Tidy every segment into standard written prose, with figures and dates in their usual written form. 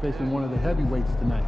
Facing one of the heavyweights tonight.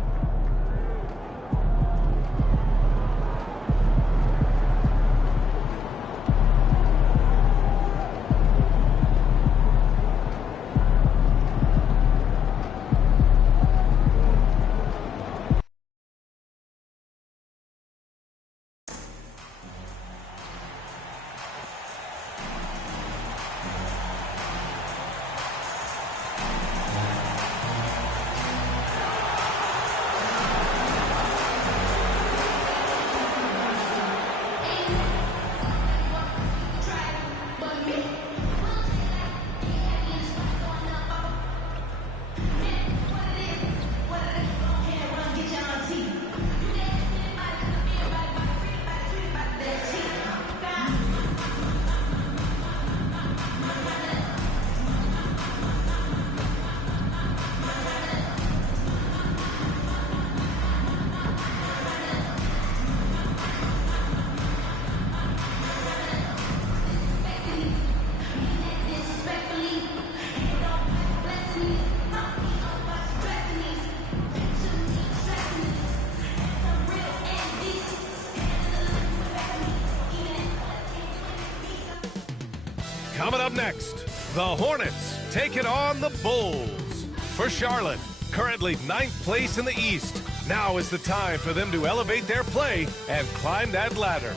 Coming up next, the Hornets taking on the Bulls. For Charlotte, currently 9th place in the East, now is the time for them to elevate their play and climb that ladder.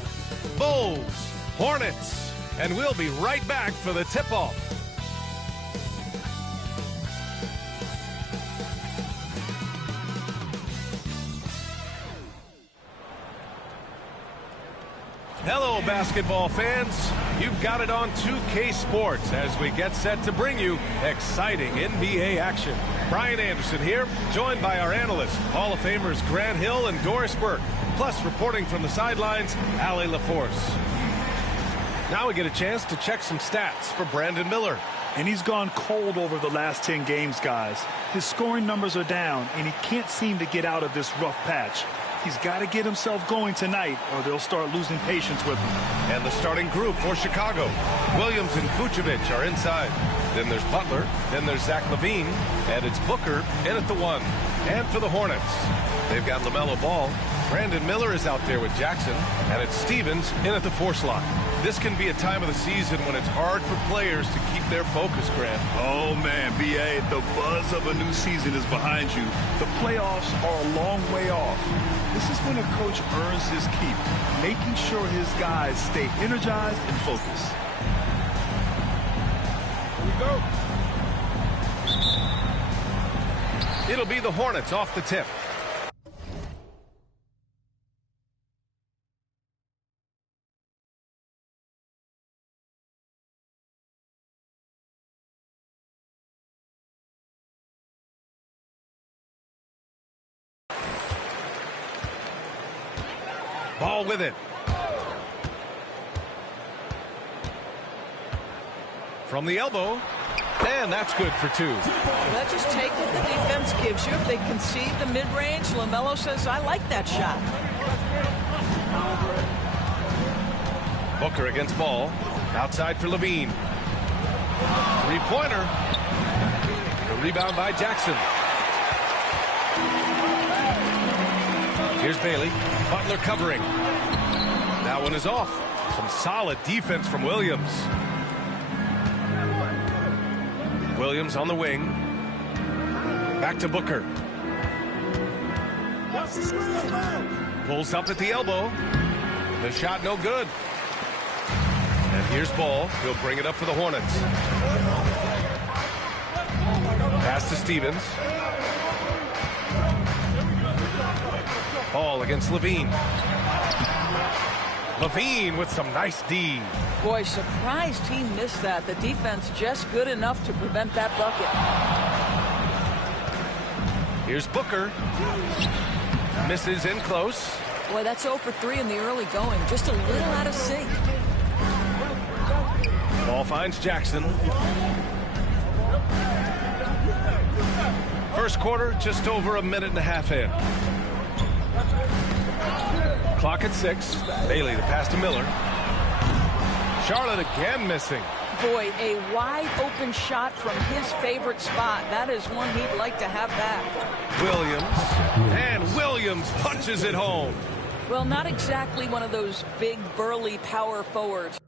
Bulls, Hornets, and we'll be right back for the tip-off. Hello, basketball fans. You've got it on 2K Sports as we get set to bring you exciting NBA action. Brian Anderson here, joined by our analysts, Hall of Famers Grant Hill and Doris Burke, plus reporting from the sidelines, Allie LaForce. Now we get a chance to check some stats for Brandon Miller. And he's gone cold over the last 10 games, guys. His scoring numbers are down, and he can't seem to get out of this rough patch. He's got to get himself going tonight, or they'll start losing patience with him. And the starting group for Chicago. Williams and Vucevic are inside. Then there's Butler. Then there's Zach LaVine. And it's Booker in at the 1. And for the Hornets, they've got LaMelo Ball. Brandon Miller is out there with Jackson. And it's Stevens in at the 4 slot. This can be a time of the season when it's hard for players to keep their focus, Grant. Oh, man, B.A., the buzz of a new season is behind you. The playoffs are a long way off. This is when a coach earns his keep, making sure his guys stay energized and focused. Here we go. It'll be the Hornets off the tip. Ball with it. From the elbow. And that's good for 2. Well, just take what the defense gives you. If they concede the mid-range, LaMelo says, I like that shot. Booker against Ball. Outside for LaVine. 3-pointer. The rebound by Jackson. Here's Bailey. Butler covering. That one is off. Some solid defense from Williams. Williams on the wing. Back to Booker. Pulls up at the elbow. The shot no good. And here's Ball. He'll bring it up for the Hornets. Pass to Stevens. Ball against LaVine. LaVine with some nice D. Boy, surprised he missed that. The defense just good enough to prevent that bucket. Here's Booker. Misses in close. Boy, that's 0 for 3 in the early going. Just a little out of sync. Ball finds Jackson. First quarter, just over a minute and a half in. Clock at 6. Bailey, the pass to Miller. Charlotte again missing. Boy, a wide open shot from his favorite spot. That is one he'd like to have back. Williams. And Williams punches it home. Well, not exactly one of those big, burly power forwards.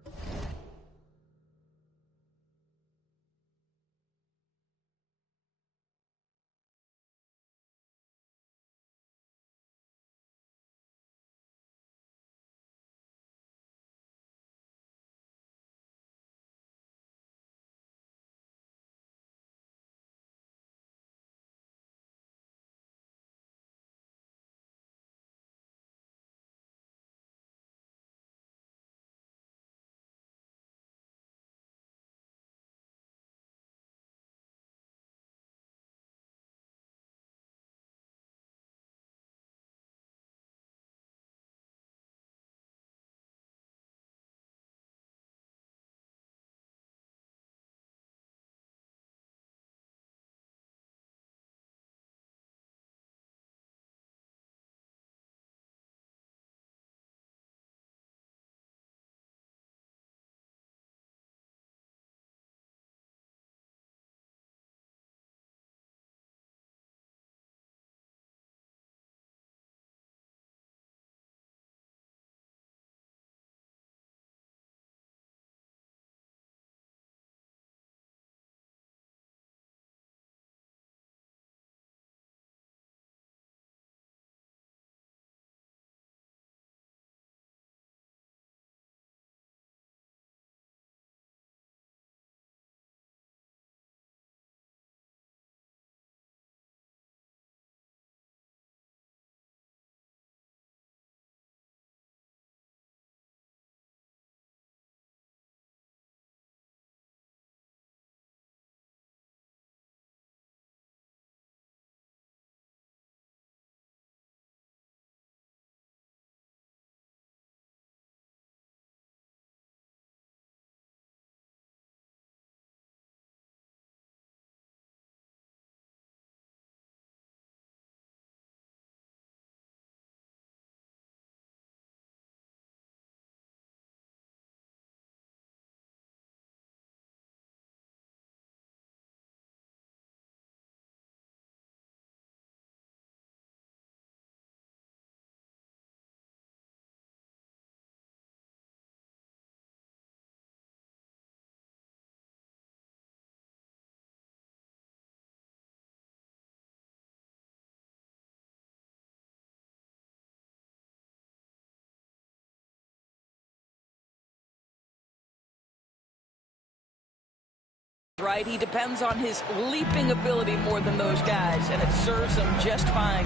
right? He depends on his leaping ability more than those guys, and it serves him just fine.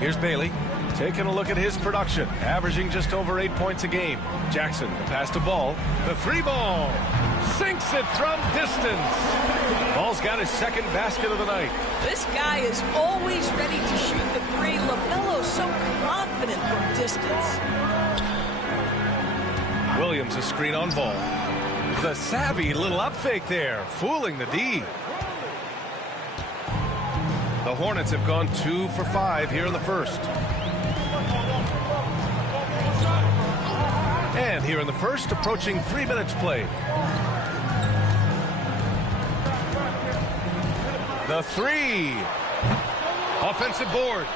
Here's Bailey taking a look at his production, averaging just over 8 points a game. Jackson, the pass to Ball. The three ball. Sinks it from distance. Ball's got his second basket of the night. This guy is always ready to shoot the three. LaMelo's so confident from distance. Williams a screen on Ball. The savvy little up fake there, fooling the D. The Hornets have gone 2 for 5 here in the first. And here in the first, approaching 3 minutes played. The three. Offensive board.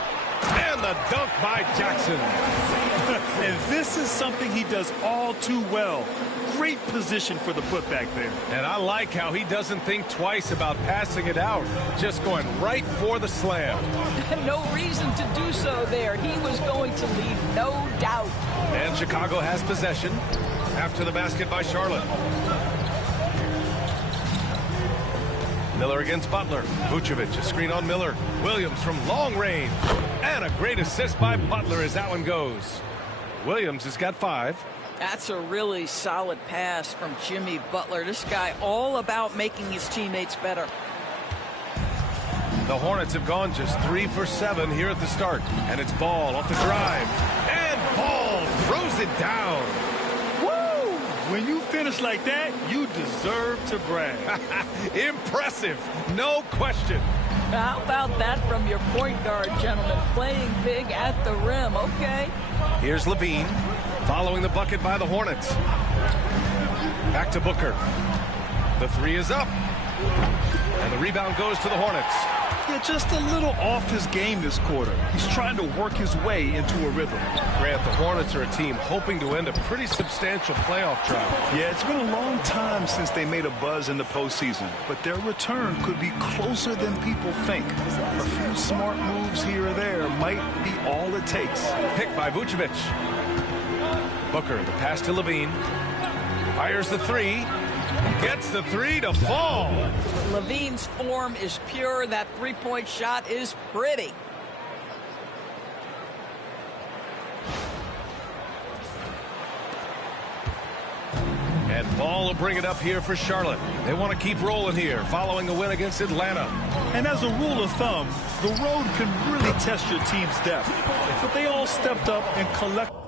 And the dunk by Jackson. And this is something he does all too well. Great position for the putback there. And I like how he doesn't think twice about passing it out. Just going right for the slam. No reason to do so there. He was going to lead, no doubt. And Chicago has possession. After the basket by Charlotte. Miller against Butler. Vucevic, a screen on Miller. Williams from long range. And a great assist by Butler as that one goes. Williams has got 5. That's a really solid pass from Jimmy Butler. This guy all about making his teammates better. The Hornets have gone just 3 for 7 here at the start. And it's Ball off the drive. And Ball throws it down. Woo! When you finish like that, you deserve to brag. Impressive, no question. How about that from your point guard, gentlemen? Playing big at the rim, okay. Here's Levine, following the bucket by the Hornets. Back to Booker. The three is up. And the rebound goes to the Hornets. Yeah, just a little off his game this quarter. He's trying to work his way into a rhythm. Grant, the Hornets are a team hoping to end a pretty substantial playoff drought. Yeah, it's been a long time since they made a buzz in the postseason, but their return could be closer than people think. A few smart moves here or there might be all it takes. Picked by Vucevic. Booker, the pass to Levine. Fires the three. Gets the three to fall. Levine's form is pure. That three-point shot is pretty. And Ball will bring it up here for Charlotte. They want to keep rolling here following a win against Atlanta. And as a rule of thumb, the road can really test your team's depth. But they all stepped up and collected.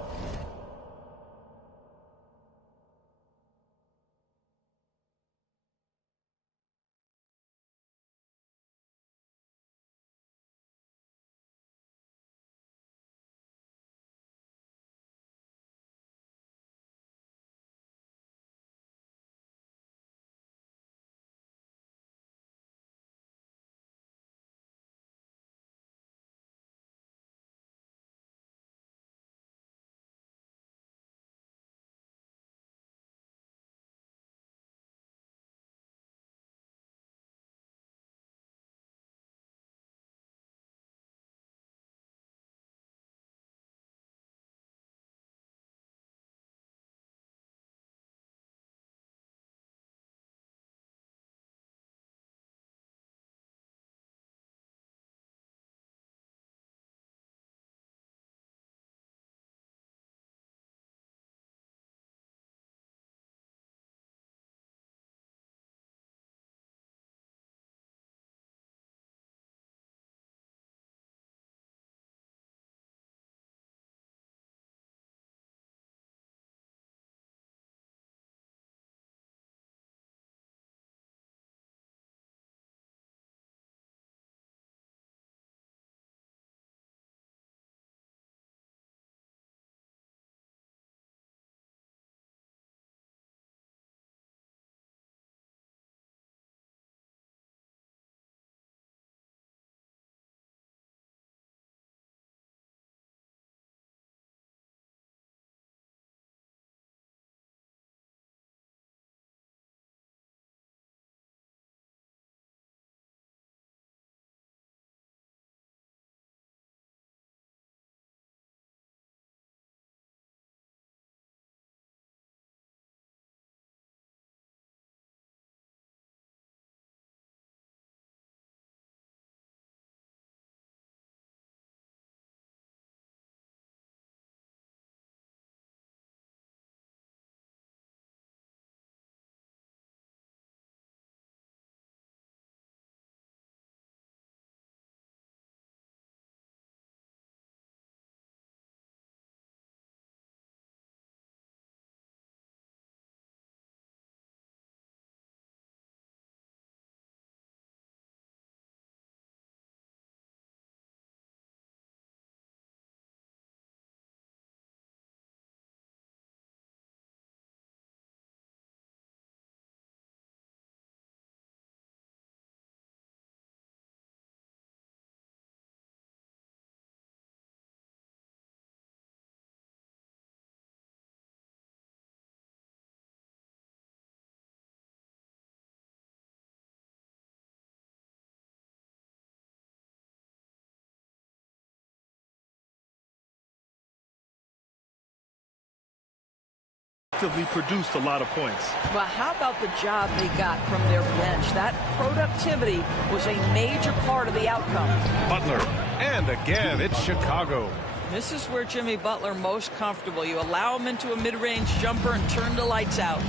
collectively produced a lot of points. Well, how about the job they got from their bench? That productivity was a major part of the outcome. Butler, and again, it's Chicago. This is where Jimmy Butler most comfortable. You allow him into a mid-range jumper and turn the lights out.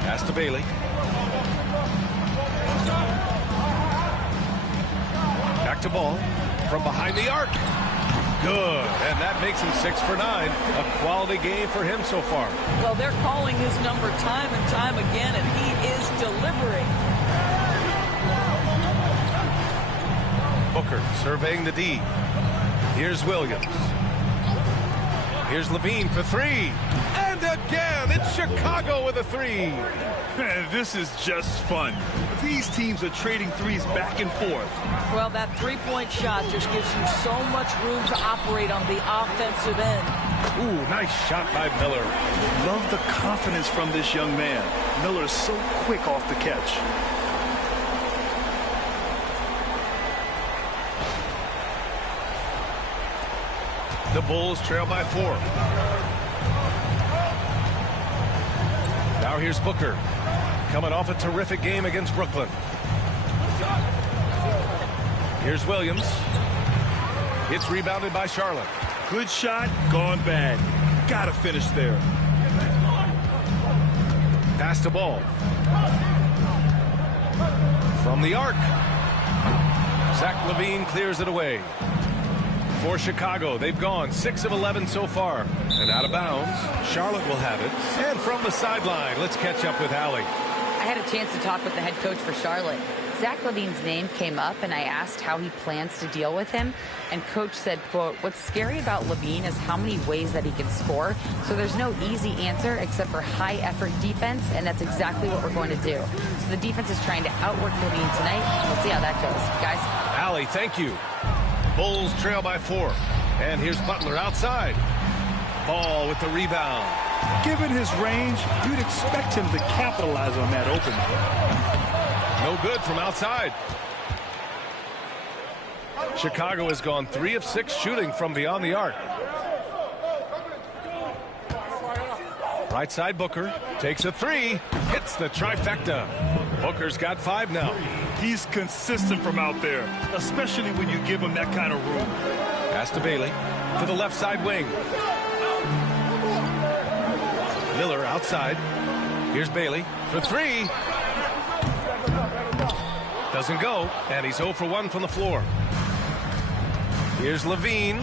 Pass to Bailey. Back to Ball from behind the arc. Good, and that makes him 6 for 9. A quality game for him so far. Well, they're calling his number time and time again, and he is delivering. Booker surveying the D. Here's Williams. Here's Levine for 3. And again, it's Chicago with a 3. Man, this is just fun. These teams are trading threes back and forth. Well, that three-point shot just gives you so much room to operate on the offensive end. Ooh, nice shot by Miller. Love the confidence from this young man. Miller is so quick off the catch. The Bulls trail by 4. Now here's Booker, coming off a terrific game against Brooklyn. Here's Williams. It's rebounded by Charlotte. Good shot, gone bad. Gotta finish there. Pass to Ball. From the arc. Zach LaVine clears it away. For Chicago, they've gone 6 of 11 so far. And out of bounds, Charlotte will have it. And from the sideline, let's catch up with Allie. I had a chance to talk with the head coach for Charlotte. Zach LaVine's name came up, and I asked how he plans to deal with him. And coach said, quote, "What's scary about LaVine is how many ways that he can score. So there's no easy answer except for high-effort defense, and that's exactly what we're going to do." So the defense is trying to outwork LaVine tonight. We'll see how that goes. Guys? Allie, thank you. Bulls trail by 4. And here's Butler outside. Ball with the rebound. Given his range, you'd expect him to capitalize on that opening. No good from outside. Chicago has gone 3 of 6 shooting from beyond the arc. Right side Booker takes a 3. Hits the trifecta. Booker's got 5 now. He's consistent from out there, especially when you give him that kind of room. Pass to Bailey to the left side wing. Miller outside. Here's Bailey for 3. Doesn't go, and he's 0 for 1 from the floor. Here's Levine.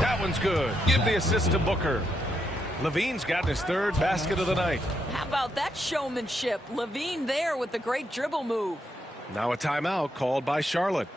That one's good. Give the assist to Booker. Levine's gotten his 3rd basket of the night. How about that showmanship? Levine there with the great dribble move. Now a timeout called by Charlotte.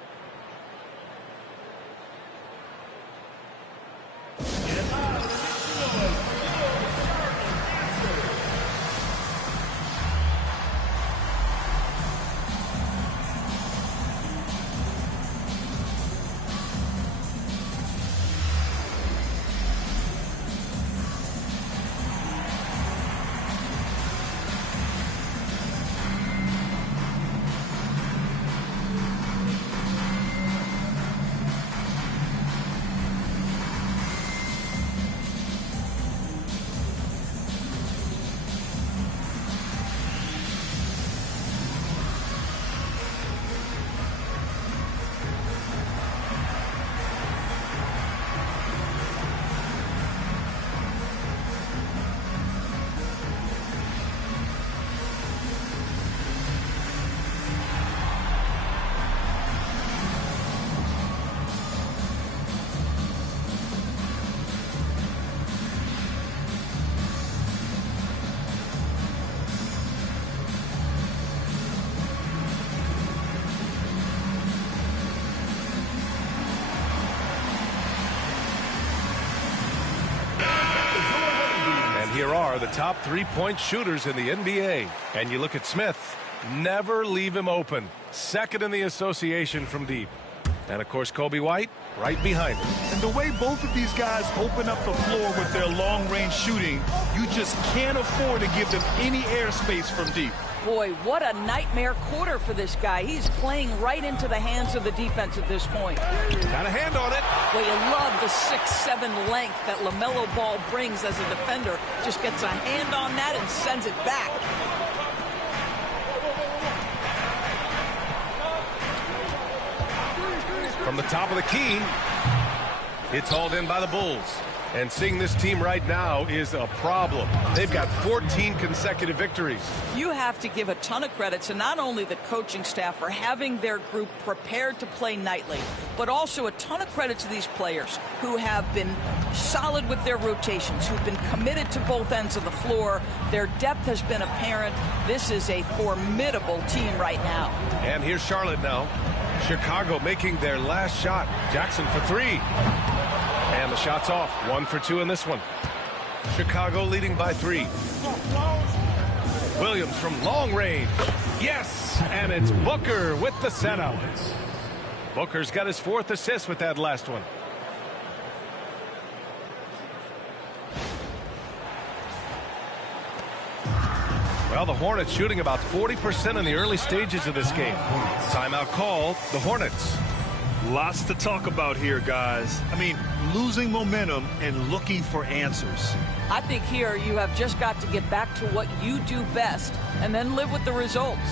Here are the top 3-point shooters in the NBA. And you look at Smith. Never leave him open. 2nd in the association from deep. And, of course, Kobe White right behind him. And the way both of these guys open up the floor with their long-range shooting, you just can't afford to give them any airspace from deep. Boy, what a nightmare quarter for this guy. He's playing right into the hands of the defense at this point. Got a hand on it. Well, you love the 6'7" length that LaMelo Ball brings as a defender. Just gets a hand on that and sends it back. From the top of the key, it's hauled in by the Bulls. And seeing this team right now is a problem. They've got 14 consecutive victories. You have to give a ton of credit to not only the coaching staff for having their group prepared to play nightly, but also a ton of credit to these players who have been solid with their rotations, who've been committed to both ends of the floor. Their depth has been apparent. This is a formidable team right now. And here's Charlotte now. Chicago making their last shot. Jackson for three. And the shot's off. 1 for 2 in this one. Chicago leading by 3. Williams from long range. Yes! And it's Booker with the setup. Booker's got his 4th assist with that last one. Well, the Hornets shooting about 40% in the early stages of this game. Timeout called. The Hornets. Lots to talk about here, guys. I mean, losing momentum and looking for answers. I think here you have just got to get back to what you do best and then live with the results.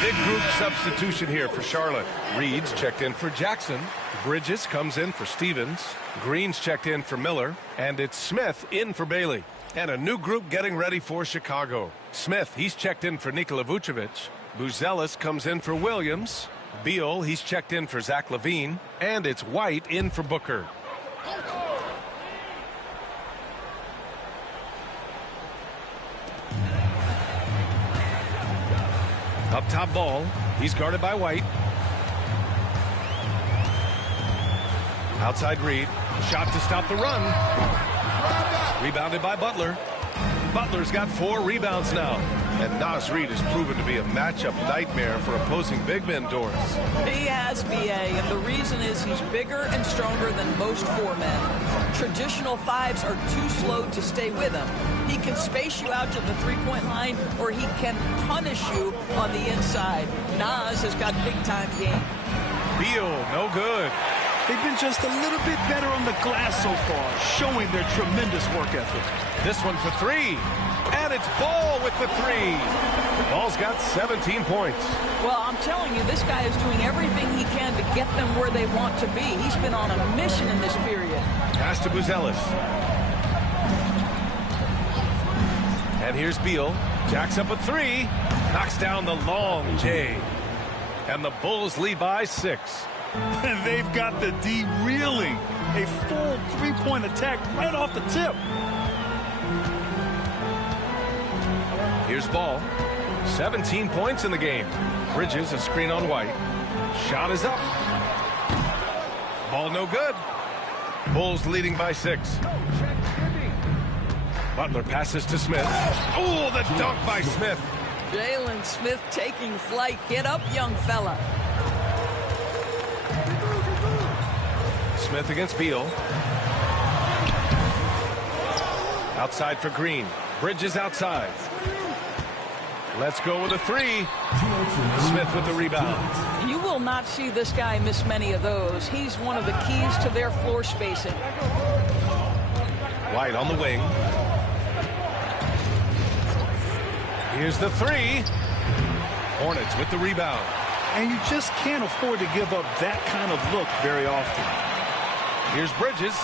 Big group substitution here for Charlotte. Reed's checked in for Jackson. Bridges comes in for Stevens. Green's checked in for Miller. And it's Smith in for Bailey. And a new group getting ready for Chicago. Smith, he's checked in for Nikola Vucevic. Buzelis comes in for Williams. Beal, he's checked in for Zach LaVine. And it's White in for Booker. Up top Ball. He's guarded by White. Outside Reed. Shot to stop the run. Rebounded by Butler. Butler's got 4 rebounds now. And Naz Reid has proven to be a matchup nightmare for opposing big men, Doris. He has, BA, and the reason is he's bigger and stronger than most 4 men. Traditional 5s are too slow to stay with him. He can space you out to the three-point line, or he can punish you on the inside. Naz has got big-time game. Beal, no good. They've been just a little bit better on the glass so far, showing their tremendous work ethic. This one for 3. And it's Ball with the 3. Ball's got 17 points. Well, I'm telling you, this guy is doing everything he can to get them where they want to be. He's been on a mission in this period. Pass to Buzelis. And here's Beal. Jacks up a 3. Knocks down the long J. And the Bulls lead by 6. And they've got the D reeling. A full 3-point attack right off the tip. Here's Ball. 17 points in the game. Bridges, a screen on White. Shot is up. Ball no good. Bulls leading by 6. Butler passes to Smith. Oh, the dunk by Smith. Jalen Smith taking flight. Get up, young fella. Smith against Beal. Outside for Green. Bridges outside. Let's go with a three. Smith with the rebound. You will not see this guy miss many of those. He's one of the keys to their floor spacing. White on the wing. Here's the three. Hornets with the rebound. And you just can't afford to give up that kind of look very often. Here's Bridges.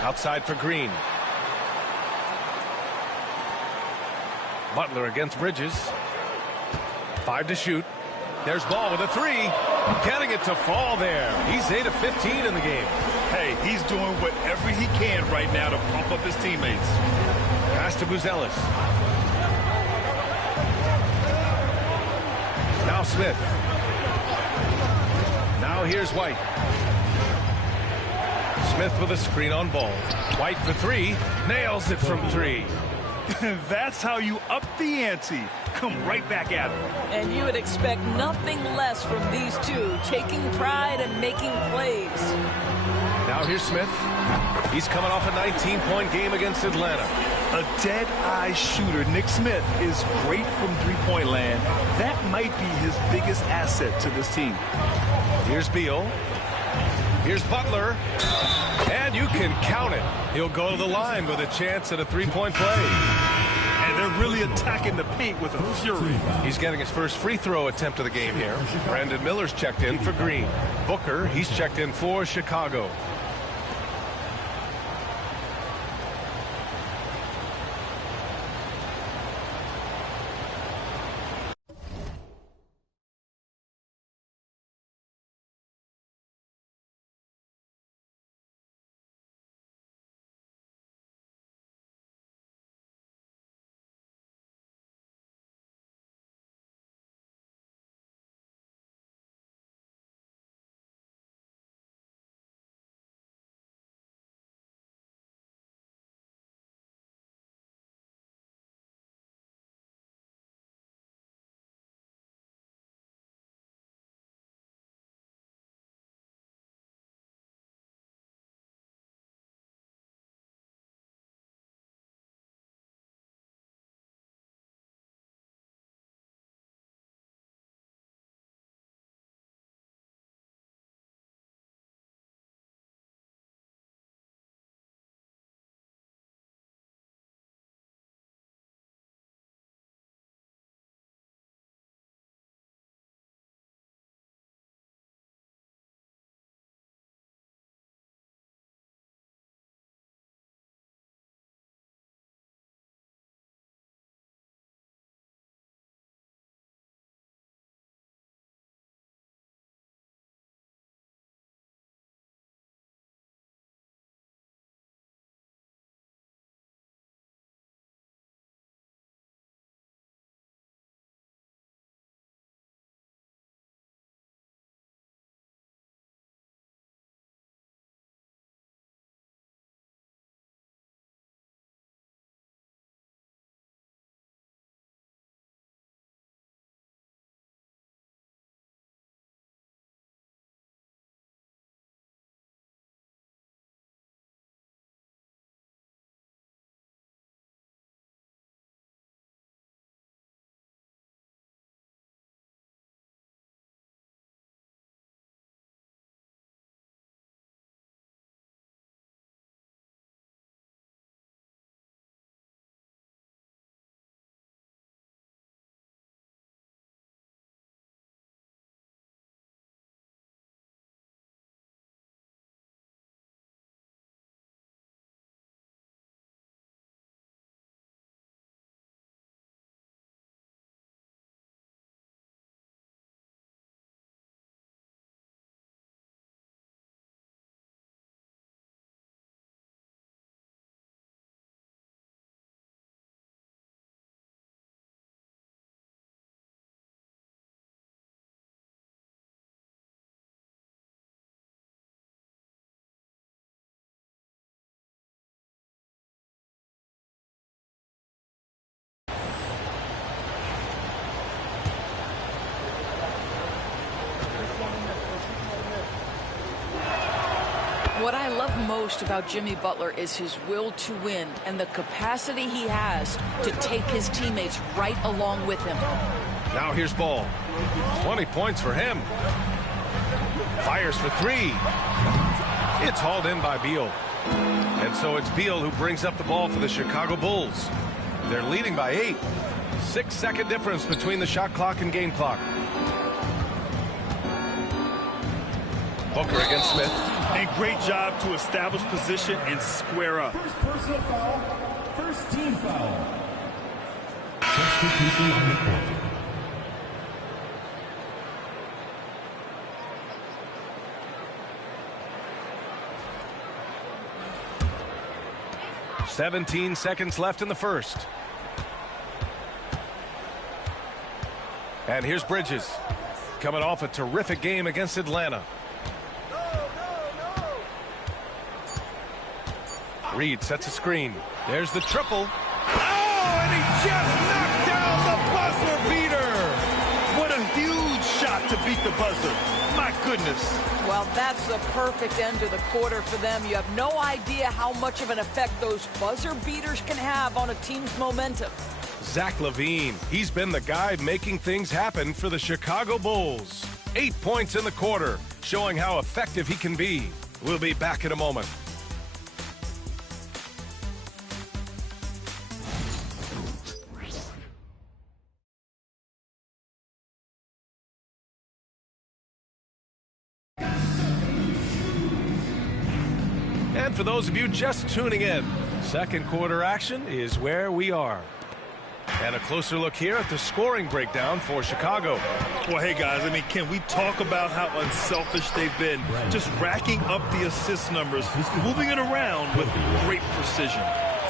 Outside for Green. Butler against Bridges. 5 to shoot. There's Ball with a three. Getting it to fall there. He's 8 of 15 in the game. Hey, he's doing whatever he can right now to pump up his teammates. Pass to Buzelis. Now Smith. Now here's White. Smith with a screen on Ball. White for three. Nails it from three. That's how you up the ante. Come right back at him. And you would expect nothing less from these two, taking pride and making plays. Now here's Smith. He's coming off a 19-point game against Atlanta. A dead-eye shooter, Nick Smith, is great from three-point land. That might be his biggest asset to this team. Here's Beal. Here's Butler. And you can count it. He'll go to the line with a chance at a three-point play. And they're really attacking the paint with a fury. He's getting his first free throw attempt of the game here. Brandon Miller's checked in for Green. Booker, he's checked in for Chicago. most about Jimmy Butler is his will to win and the capacity he has to take his teammates right along with him. Now here's Ball. 20 points for him. Fires for three. It's hauled in by Beal. And so it's Beal who brings up the ball for the Chicago Bulls. They're leading by 8. 6-second difference between the shot clock and game clock. Booker against Smith. And great job to establish position and square up. First personal foul, first team foul. Substitution on the court. "17 seconds left in the first. And here's Bridges, coming off a terrific game against Atlanta. Reed sets a screen. There's the triple. Oh, and he just knocked down the buzzer beater. What a huge shot to beat the buzzer. My goodness. Well, that's the perfect end to the quarter for them. You have no idea how much of an effect those buzzer beaters can have on a team's momentum. Zach LaVine, he's been the guy making things happen for the Chicago Bulls. 8 points in the quarter, showing how effective he can be. We'll be back in a moment. And for those of you just tuning in, second quarter action is where we are. And a closer look here at the scoring breakdown for Chicago. Well, hey, guys, I mean, can we talk about how unselfish they've been? Just racking up the assist numbers, moving it around with great precision.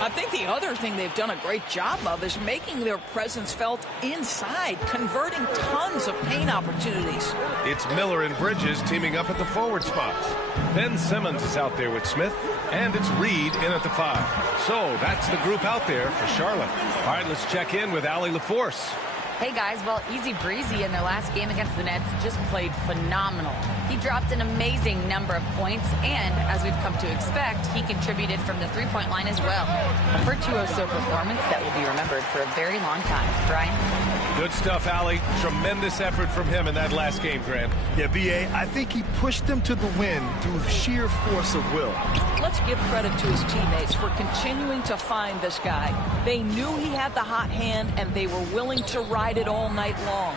I think the other thing they've done a great job of is making their presence felt inside, converting tons of paint opportunities. It's Miller and Bridges teaming up at the forward spots. Ben Simmons is out there with Smith, and it's Reed in at the 5. So that's the group out there for Charlotte. All right, let's check in with Allie LaForce. Hey guys, well, easy breezy in their last game against the Nets just played phenomenal. He dropped an amazing number of points, and as we've come to expect, he contributed from the three-point line as well. A virtuoso performance that will be remembered for a very long time. Brian? Good stuff, Allie. Tremendous effort from him in that last game, Grant. Yeah, B.A., I think he pushed them to the win through sheer force of will. Let's give credit to his teammates for continuing to find this guy. They knew he had the hot hand, and they were willing to ride it all night long.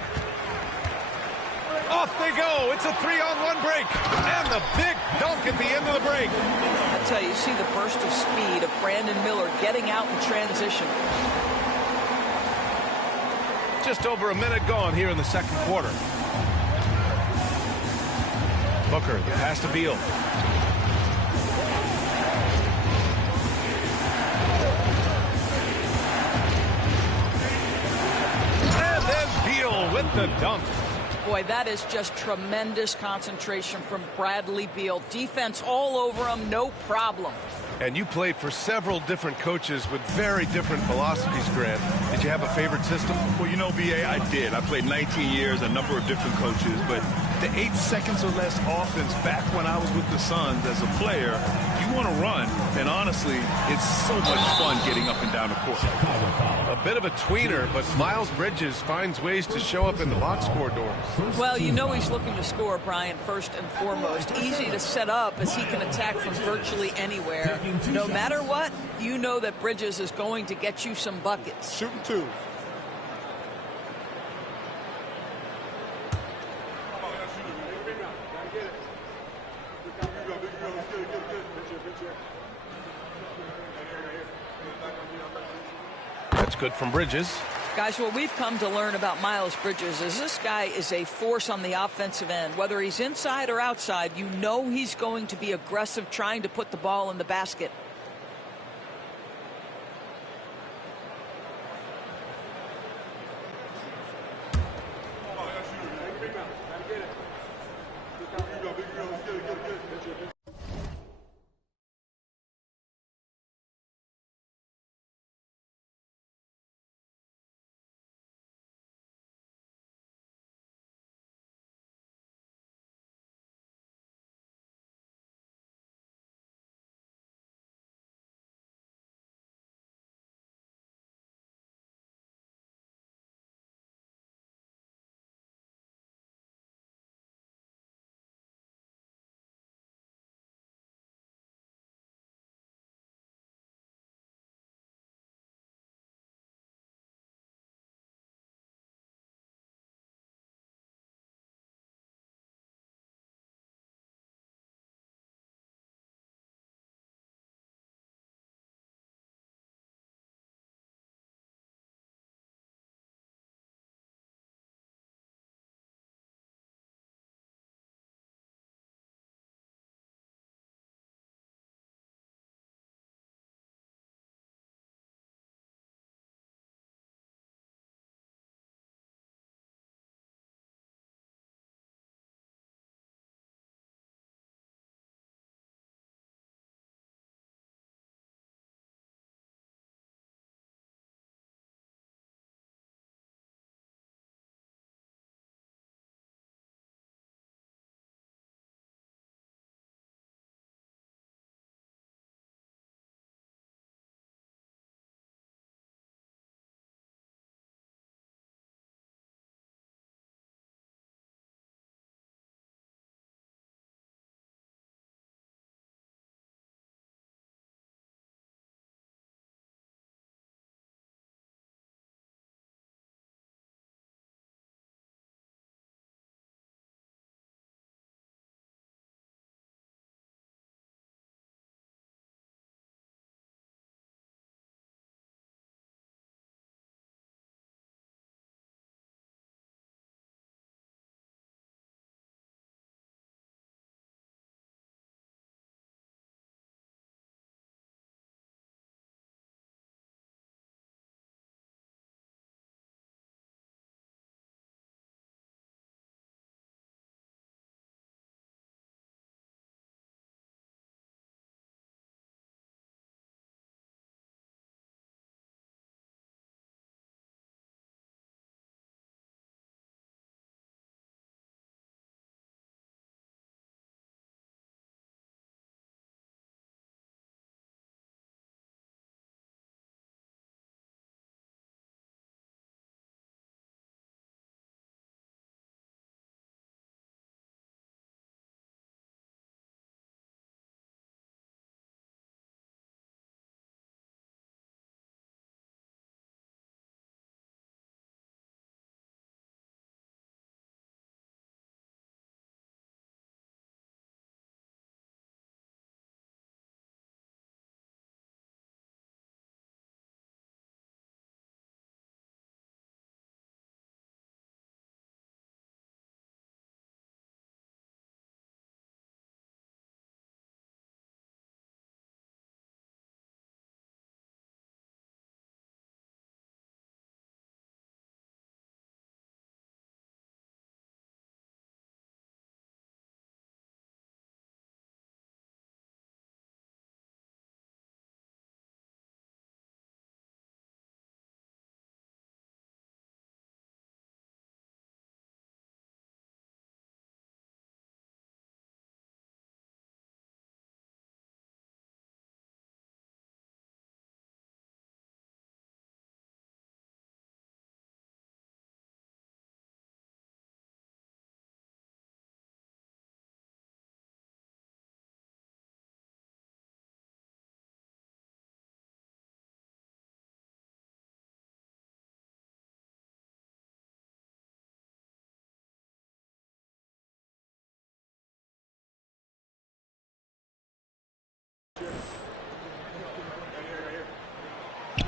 Off they go. It's a 3-on-1 break. And the big dunk at the end of the break. I tell you, see the burst of speed of Brandon Miller getting out in transition. Just over a minute gone here in the second quarter. Booker, the pass to Beal. And then Beal with the dunk. Boy, that is just tremendous concentration from Bradley Beal. Defense all over him, no problem. And you played for several different coaches with very different philosophies, Grant. Did you have a favorite system? Well, you know, B.A., I did. I played 19 years, a number of different coaches, but the 8 seconds or less offense back when I was with the Suns as a player, you want to run, and honestly, it's so much fun getting up and down the court. A bit of a tweener, but Miles Bridges finds ways to show up in the box score doors. Well, you know he's looking to score, Brian, first and foremost. Easy to set up as he can attack from virtually anywhere. No matter what, you know that Bridges is going to get you some buckets. Shooting 2. That's good from Bridges. Guys, what we've come to learn about Miles Bridges is this guy is a force on the offensive end. Whether he's inside or outside, you know he's going to be aggressive trying to put the ball in the basket.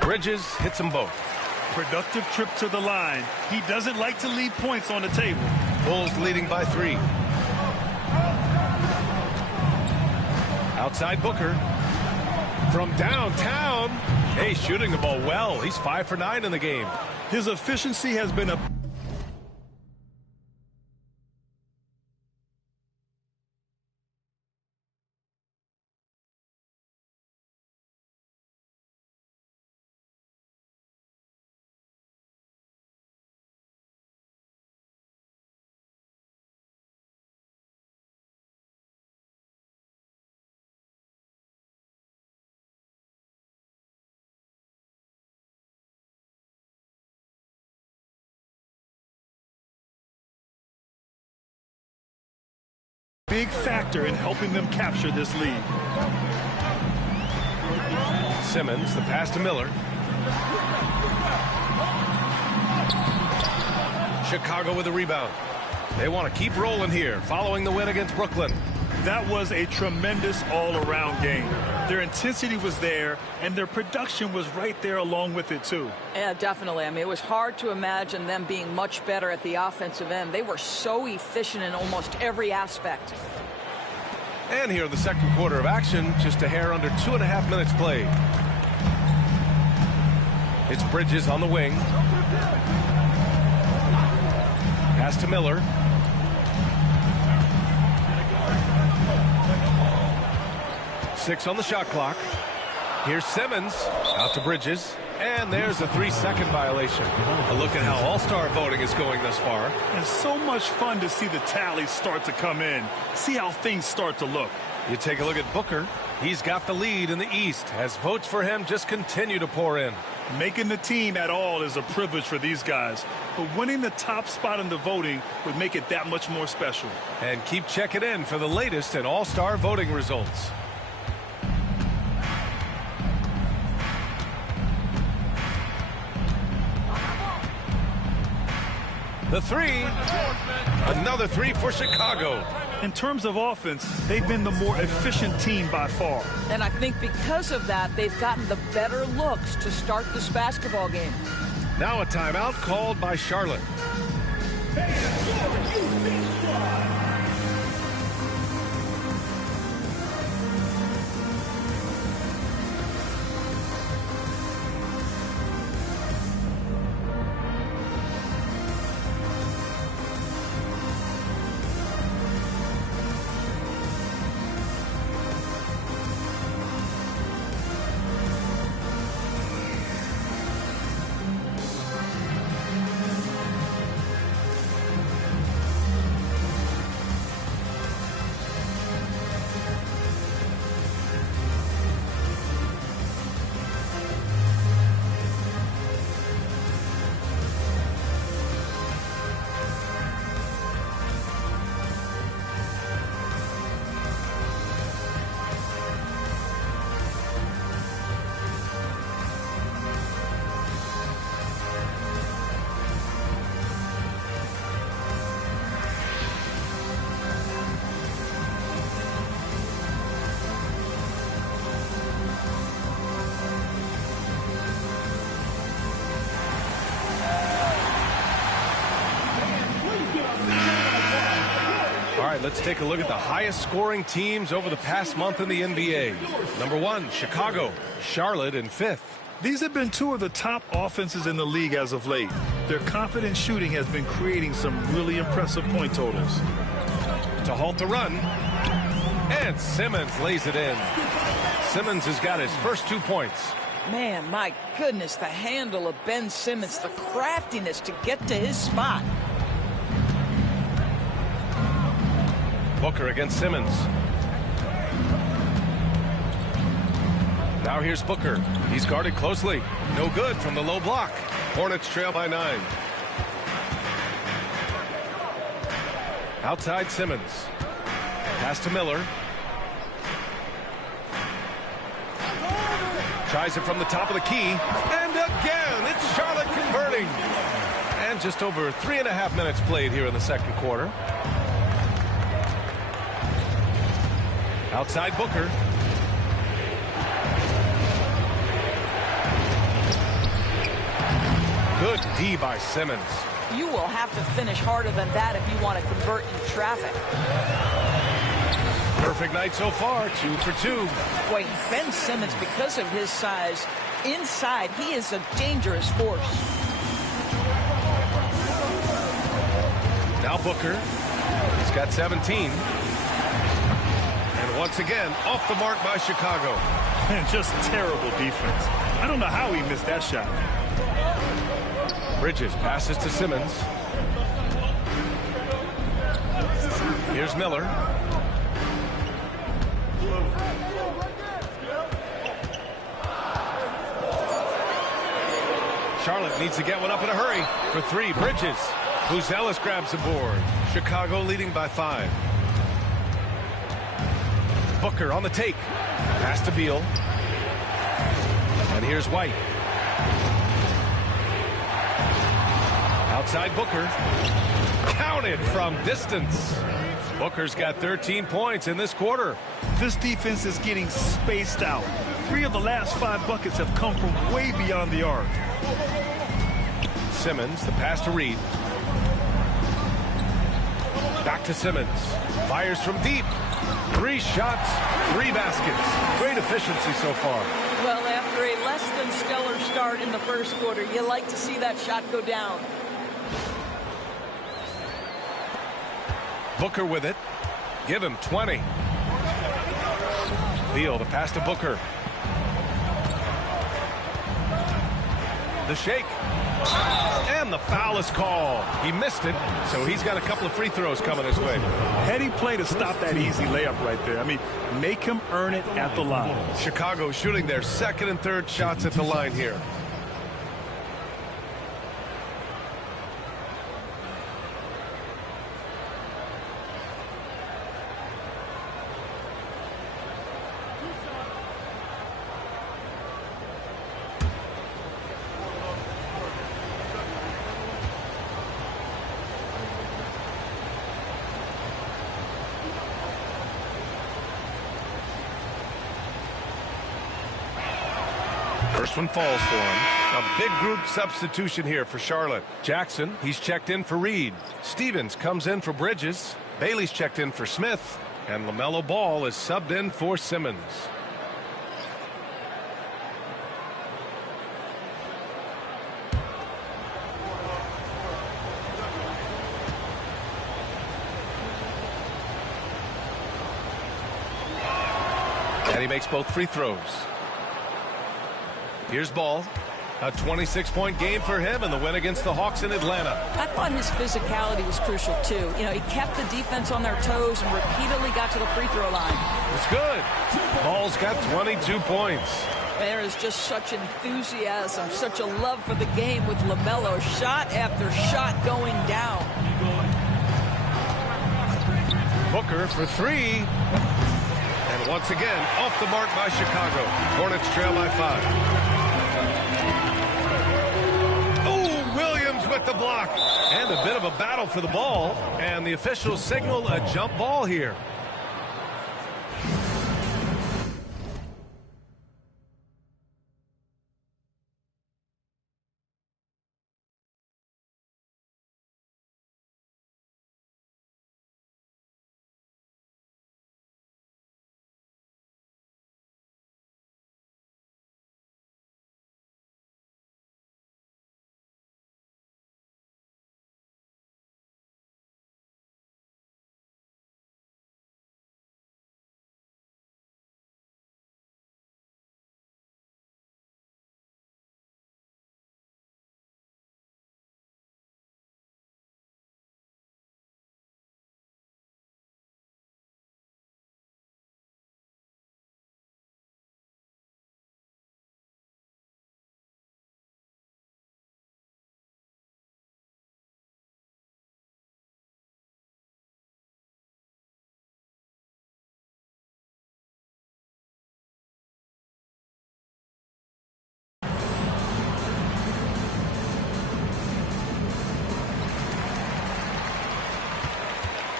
Bridges hits them both. Productive trip to the line. He doesn't like to leave points on the table. Bulls leading by 3. Outside Booker. From downtown. Hey, shooting the ball well. He's 5 for 9 in the game. His efficiency has been a... big factor in helping them capture this lead. Simmons, the pass to Miller. Chicago with the rebound. They want to keep rolling here, following the win against Brooklyn. That was a tremendous all-around game. Their intensity was there, and their production was right there along with it, too. Yeah, definitely. I mean, it was hard to imagine them being much better at the offensive end. They were so efficient in almost every aspect. And here in the second quarter of action, just a hair under 2.5 minutes played. It's Bridges on the wing. Pass to Miller. Six on the shot clock. Here's Simmons out to Bridges, and there's a 3-second violation. A look at how all-star voting is going thus far. And so much fun to see the tallies start to come in. See how things start to look. You take a look at Booker. He's got the lead in the East as votes for him just continue to pour in. Making the team at all is a privilege for these guys, but winning the top spot in the voting would make it that much more special. And keep checking in for the latest in all-star voting results. The 3. Another 3 for Chicago. In terms of offense, they've been the more efficient team by far. And I think because of that, they've gotten the better looks to start this basketball game. Now a timeout called by Charlotte. Let's take a look at the highest scoring teams over the past month in the NBA. Number 1, Chicago. Charlotte in 5th. These have been 2 of the top offenses in the league as of late. Their confident shooting has been creating some really impressive point totals. To halt the run. And Simmons lays it in. Simmons has got his first 2 points. Man, my goodness, the handle of Ben Simmons, the craftiness to get to his spot. Booker against Simmons. Now here's Booker. He's guarded closely. No good from the low block. Hornets trail by 9. Outside Simmons. Pass to Miller. Tries it from the top of the key. And again, it's Charlotte converting. And just over 3.5 minutes played here in the second quarter. Outside Booker. Good D by Simmons. You will have to finish harder than that if you want to convert in traffic. Perfect night so far, 2 for 2. Wait, Ben Simmons, because of his size, inside, he is a dangerous force. Now Booker. He's got 17. And once again, off the mark by Chicago. Man, just terrible defense. I don't know how he missed that shot. Bridges passes to Simmons. Here's Miller. Charlotte needs to get one up in a hurry. For 3, Bridges. Buzelis grabs the board. Chicago leading by 5. Booker on the take. Pass to Beal. And here's White. Outside Booker. Counted from distance. Booker's got 13 points in this quarter. This defense is getting spaced out. 3 of the last 5 buckets have come from way beyond the arc. Simmons, the pass to Reed. Back to Simmons. Fires from deep. 3 shots, 3 baskets. Great efficiency so far. Well, after a less than stellar start in the first quarter, you like to see that shot go down. Booker with it. Give him 20. Beal, the pass to Booker. The shake. And the foul is called. He missed it, so he's got a couple of free throws coming his way. Heady play to stop that easy layup right there. I mean, make him earn it at the line. Chicago shooting their second and third shots at the line here. First one falls for him. A big group substitution here for Charlotte. Jackson, he's checked in for Reed. Stevens comes in for Bridges. Bailey's checked in for Smith. And LaMelo Ball is subbed in for Simmons. And he makes both free throws. Here's Ball. A 26-point game for him in the win against the Hawks in Atlanta. I thought his physicality was crucial, too. You know, he kept the defense on their toes and repeatedly got to the free throw line. It's good. Ball's got 22 points. There is just such enthusiasm, such a love for the game with LaMelo. Shot after shot going down. Booker for 3. And once again, off the mark by Chicago. Hornets trail by 5. With the block and a bit of a battle for the ball, and the officials signal a jump ball here.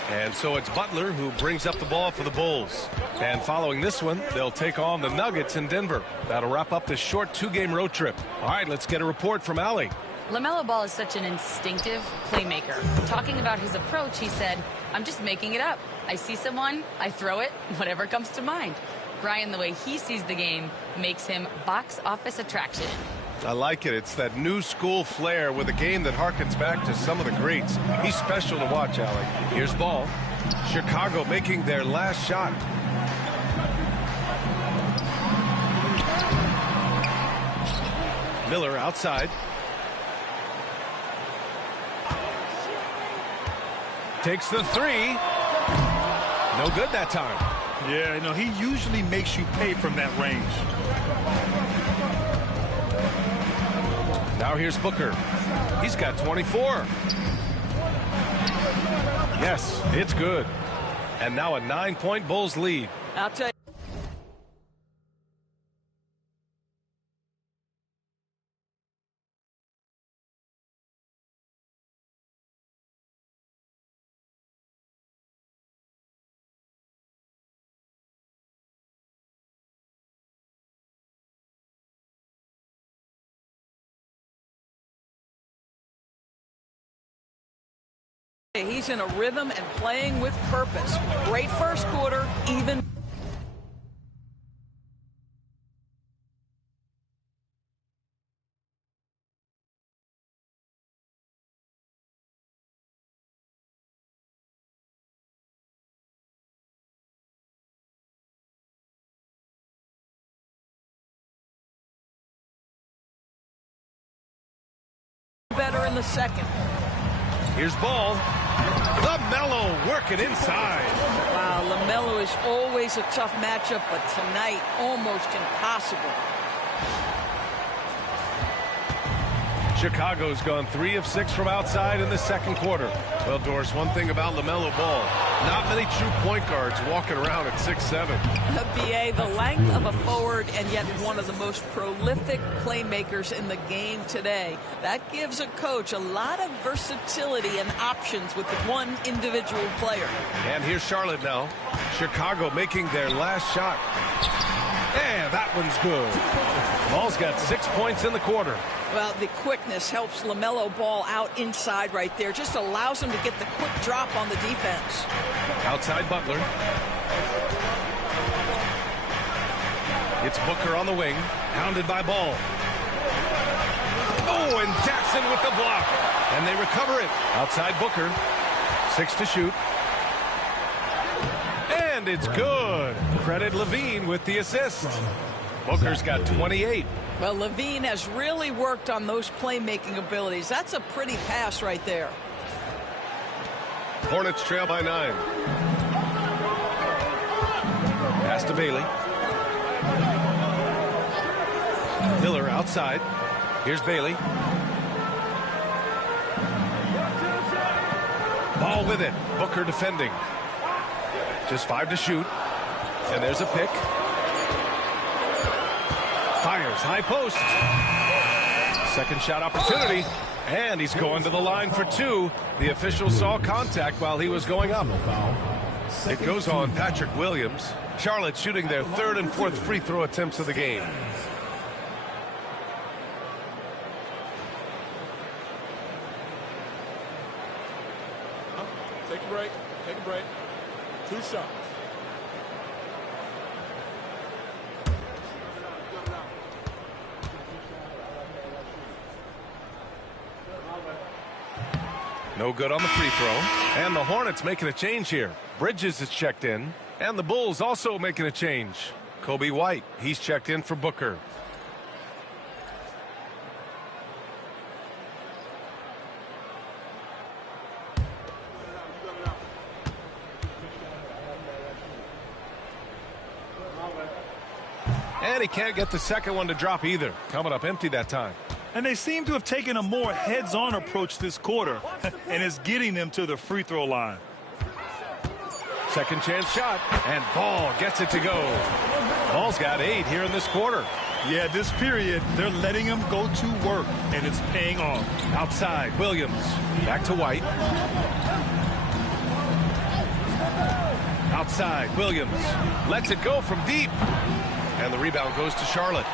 And so it's Butler who brings up the ball for the Bulls. And following this one, they'll take on the Nuggets in Denver. That'll wrap up this short 2-game road trip. All right, let's get a report from Allie. LaMelo Ball is such an instinctive playmaker. Talking about his approach, he said, "I'm just making it up. I see someone, I throw it, whatever comes to mind." Brian, the way he sees the game makes him box office attraction. I like it. It's that new school flair with a game that harkens back to some of the greats. He's special to watch, Alec. Here's Ball. Chicago making their last shot. Miller outside. Takes the three. No good that time. Yeah, no, he usually makes you pay from that range. Now here's Booker. He's got 24. Yes, it's good. And now a 9-point Bulls lead. I'll tell you. He's in a rhythm and playing with purpose. Great first quarter, even. Better in the second. Here's Ball. LaMelo working inside. Wow, LaMelo is always a tough matchup, but tonight almost impossible. Chicago's gone 3 of 6 from outside in the second quarter. Well, Doris, one thing about LaMelo Ball, not many true point guards walking around at 6'7". BA, the length of a forward and yet one of the most prolific playmakers in the game today. That gives a coach a lot of versatility and options with one individual player. And here's Charlotte now. Chicago making their last shot. And that one's good. Ball's got 6 points in the quarter. Well, the quickness helps LaMelo Ball out inside right there. Just allows him to get the quick drop on the defense. Outside Butler. It's Booker on the wing. Hounded by Ball. Oh, and Jackson with the block. And they recover it. Outside Booker. 6 to shoot. And it's good. Credit Levine with the assist. Booker's got 28. Well, Levine has really worked on those playmaking abilities. That's a pretty pass right there. Hornets trail by 9. Pass to Bailey. Miller outside. Here's Bailey. Ball with it. Booker defending. Just 5 to shoot. And there's a pick. Fires high post. Second shot opportunity. And he's going to the line for 2. The official saw contact while he was going up. It goes on Patrick Williams. Charlotte shooting their 3rd and 4th free throw attempts of the game. Take a break. Take a break. 2 shots. No good on the free throw. And the Hornets making a change here. Bridges is checked in. And the Bulls also making a change. Kobe White, he's checked in for Booker. And he can't get the second one to drop either. Coming up empty that time. And they seem to have taken a more heads-on approach this quarter, and it's getting them to the free throw line. Second chance shot, and Ball gets it to go. Ball's got 8 here in this quarter. Yeah, this period, they're letting him go to work, and it's paying off. Outside, Williams. Back to White. Outside, Williams. Lets it go from deep. And the rebound goes to Charlotte.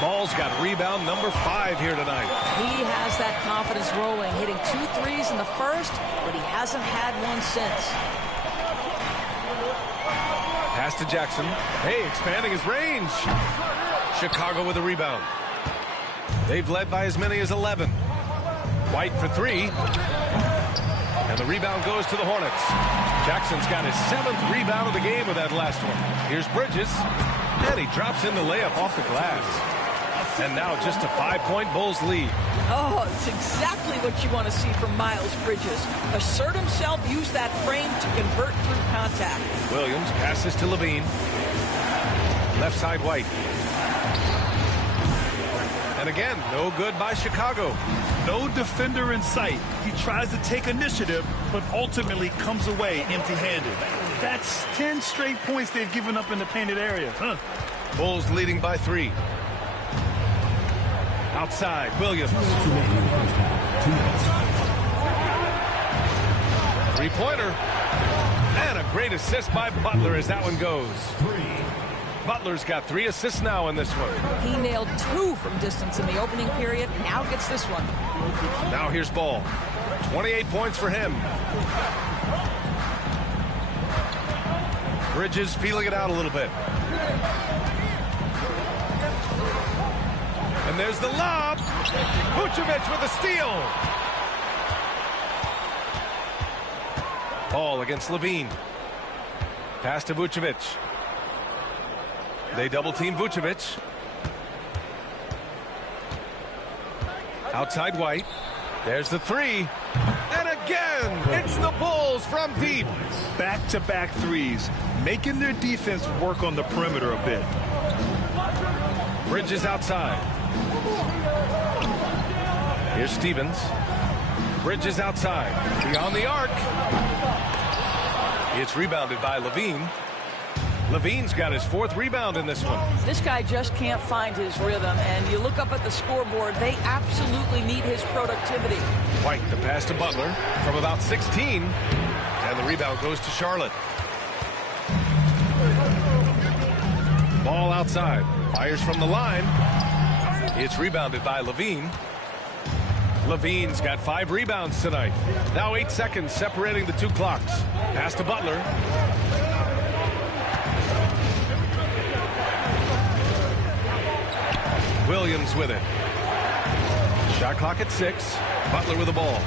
Ball's got rebound number 5 here tonight. He has that confidence rolling, hitting 2 threes in the first, but he hasn't had one since. Pass to Jackson. Hey, expanding his range. Chicago with a rebound. They've led by as many as 11. White for 3. And the rebound goes to the Hornets. Jackson's got his 7th rebound of the game with that last one. Here's Bridges. And he drops in the layup off the glass. And now just a 5-point Bulls lead. Oh, it's exactly what you want to see from Miles Bridges. Assert himself, use that frame to convert through contact. Williams passes to Levine. Left side White. And again, no good by Chicago. No defender in sight. He tries to take initiative, but ultimately comes away empty-handed. That's 10 straight points they've given up in the painted area. Bulls leading by 3. Outside, Williams. 3-pointer. And a great assist by Butler as that one goes. Butler's got 3 assists now in this one. He nailed 2 from distance in the opening period. Now gets this one. Now here's Ball. 28 points for him. Bridges feeling it out a little bit. And there's the lob. Vucevic with a steal. Ball against Levine. Pass to Vucevic. They double team Vucevic. Outside White. There's the 3. And again, it's the Bulls from deep. Back-to-back threes, making their defense work on the perimeter a bit. Bridges outside. Here's Stevens. Bridges outside. Beyond the arc. It's rebounded by Levine. Levine's got his 4th rebound in this one. This guy just can't find his rhythm, and you look up at the scoreboard, they absolutely need his productivity. White, the pass to Butler from about 16, and the rebound goes to Charlotte. Ball outside, fires from the line. It's rebounded by Levine. Levine's got 5 rebounds tonight. Now 8 seconds separating the 2 clocks. Pass to Butler. Williams with it. Shot clock at 6. Butler with the ball.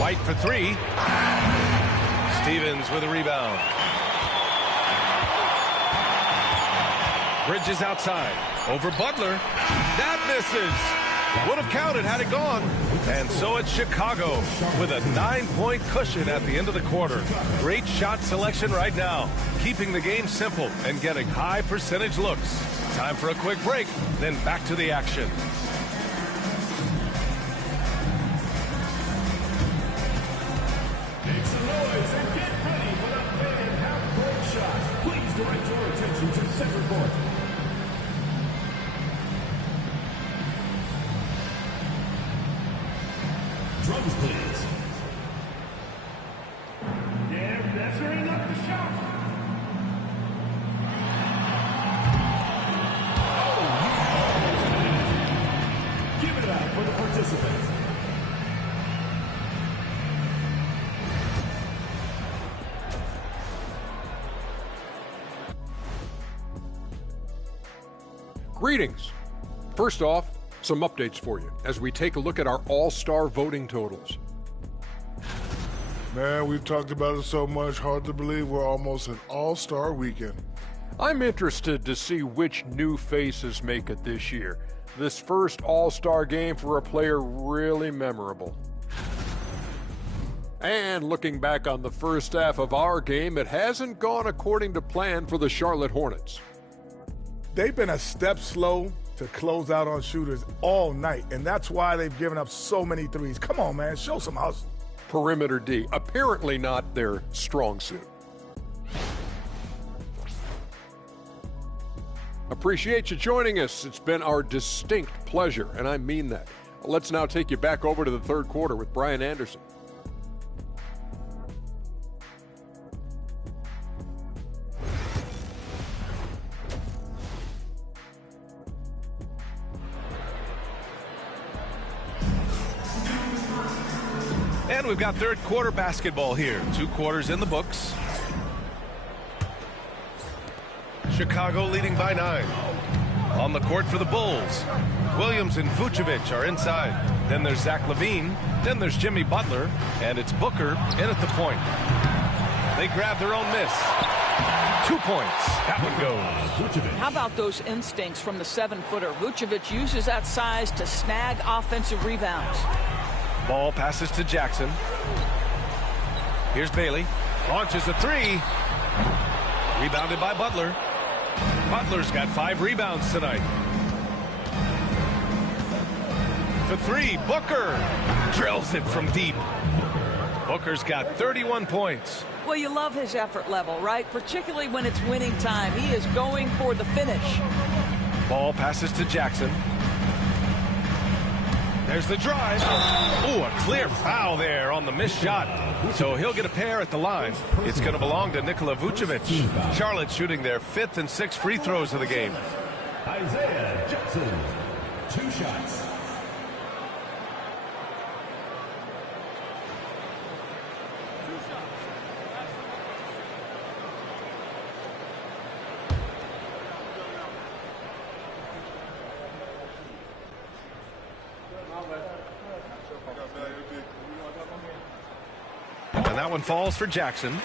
White for 3. Stevens with a rebound. Bridges outside. Over Butler. That misses. Would have counted had it gone. And so it's Chicago with a 9-point cushion at the end of the quarter. Great shot selection right now. Keeping the game simple and getting high percentage looks. Time for a quick break, then back to the action. Make some noise and get ready for the big half-court shot. Please direct your attention to center court. Drums, please. Yeah, measuring up the shot. Give it up for the participants. Greetings. First off, some updates for you as we take a look at our all-star voting totals. Man, we've talked about it so much, hard to believe we're almost an all-star weekend. I'm interested to see which new faces make it this year. This first all-star game for a player really memorable. And looking back on the first half of our game, it hasn't gone according to plan for the Charlotte Hornets. They've been a step slow to close out on shooters all night, and that's why they've given up so many threes. Come on, man, show some hustle. Perimeter D, apparently not their strong suit. Appreciate you joining us. It's been our distinct pleasure, and I mean that. Let's now take you back over to the third quarter with Brian Anderson. And we've got third quarter basketball here. 2 quarters in the books. Chicago leading by 9. On the court for the Bulls, Williams and Vucevic are inside. Then there's Zach LaVine. Then there's Jimmy Butler. And it's Booker in at the point. They grab their own miss. 2 points. That one goes. How about those instincts from the 7-footer? Vucevic uses that size to snag offensive rebounds. Ball passes to Jackson. Here's Bailey. Launches a 3. Rebounded by Butler. Butler's got 5 rebounds tonight. For 3, Booker drills it from deep. Booker's got 31 points. Well, you love his effort level, right? Particularly when it's winning time. He is going for the finish. Ball passes to Jackson. There's the drive. Ooh, a clear foul there on the missed shot. So he'll get a pair at the line. It's going to belong to Nikola Vucevic. Charlotte shooting their 5th and 6th free throws of the game. Isaiah Jackson, 2 shots. And that one falls for Jackson.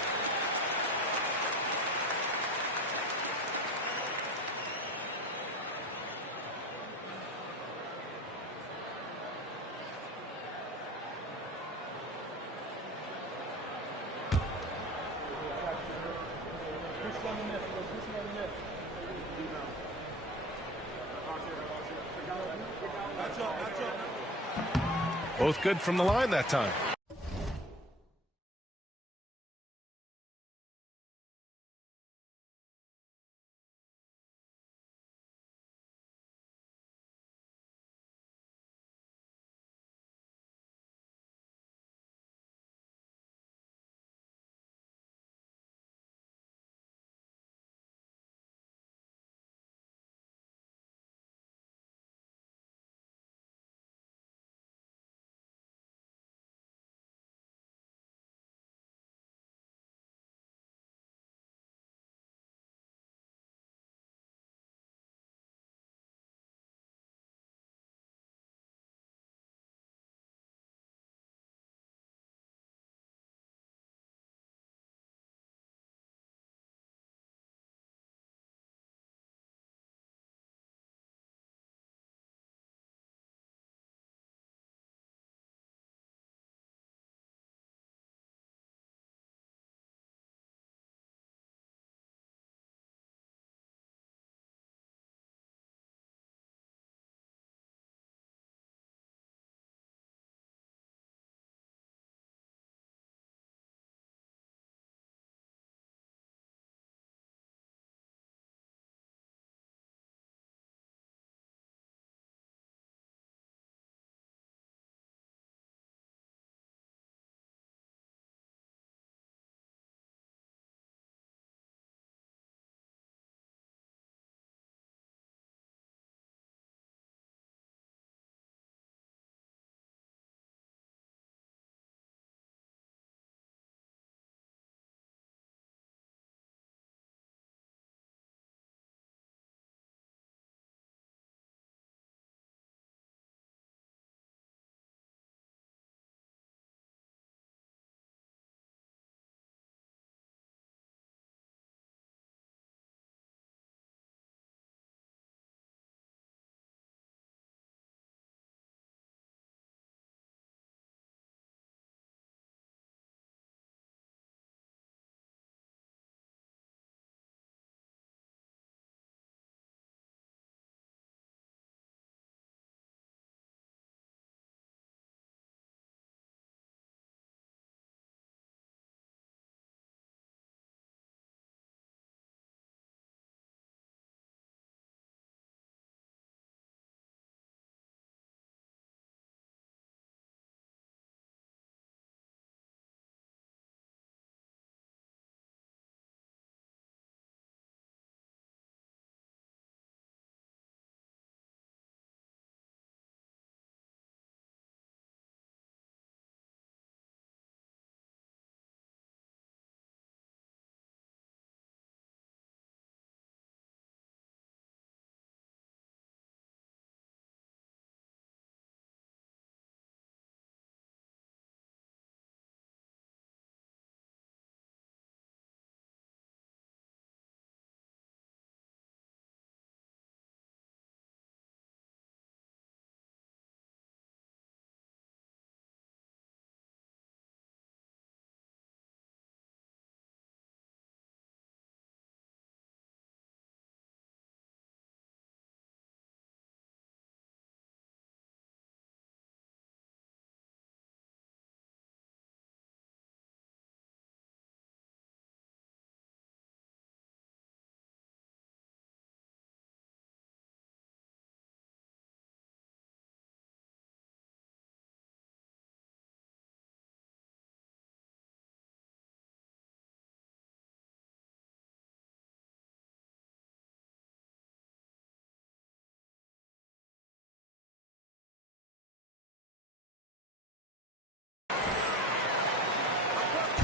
Both good from the line that time.